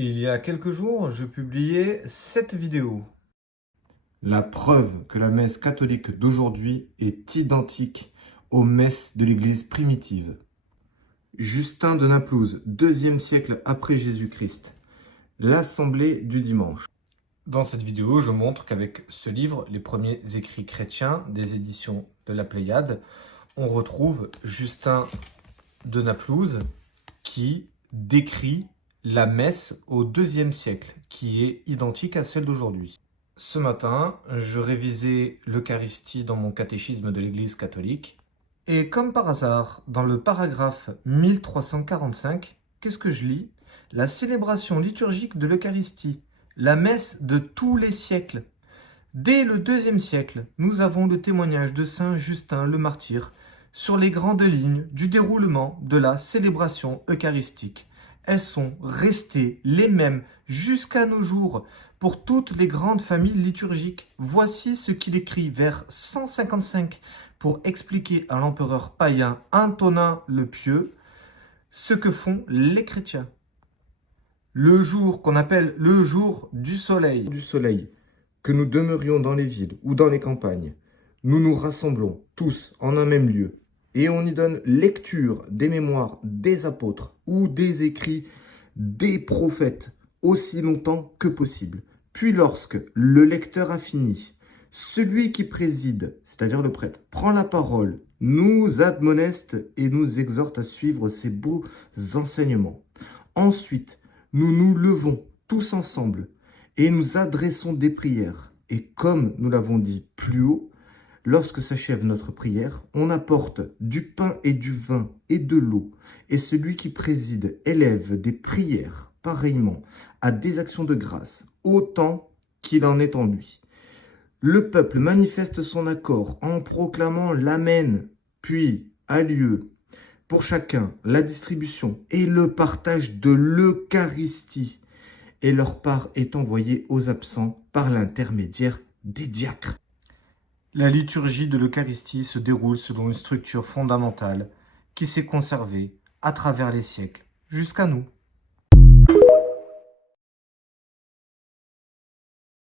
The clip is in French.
Il y a quelques jours, je publiais cette vidéo. La preuve que la messe catholique d'aujourd'hui est identique aux messes de l'Église primitive. Justin de Naplouse, 2e siècle après Jésus-Christ. L'Assemblée du dimanche. Dans cette vidéo, je montre qu'avec ce livre, les premiers écrits chrétiens des éditions de la Pléiade, on retrouve Justin de Naplouse qui décrit la messe au 2e siècle, qui est identique à celle d'aujourd'hui. Ce matin, je révisais l'Eucharistie dans mon catéchisme de l'Église catholique. Et comme par hasard, dans le paragraphe 1345, qu'est-ce que je lis? La célébration liturgique de l'Eucharistie, la messe de tous les siècles. Dès le 2e siècle, nous avons le témoignage de saint Justin le martyr sur les grandes lignes du déroulement de la célébration eucharistique. Elles sont restées les mêmes jusqu'à nos jours pour toutes les grandes familles liturgiques. Voici ce qu'il écrit vers 155 pour expliquer à l'empereur païen Antonin le Pieux ce que font les chrétiens. Le jour qu'on appelle le jour du soleil. Que nous demeurions dans les villes ou dans les campagnes, nous nous rassemblons tous en un même lieu et on y donne lecture des mémoires des apôtres ou des écrits des prophètes aussi longtemps que possible. Puis lorsque le lecteur a fini, celui qui préside, c'est-à-dire le prêtre, prend la parole, nous admoneste et nous exhorte à suivre ces beaux enseignements. Ensuite, nous nous levons tous ensemble et nous adressons des prières. Et comme nous l'avons dit plus haut, lorsque s'achève notre prière, on apporte du pain et du vin et de l'eau. Et celui qui préside élève des prières, pareillement, à des actions de grâce, autant qu'il en est en lui. Le peuple manifeste son accord en proclamant l'Amen, puis a lieu pour chacun la distribution et le partage de l'Eucharistie. Et leur part est envoyée aux absents par l'intermédiaire des diacres. La liturgie de l'Eucharistie se déroule selon une structure fondamentale qui s'est conservée à travers les siècles jusqu'à nous.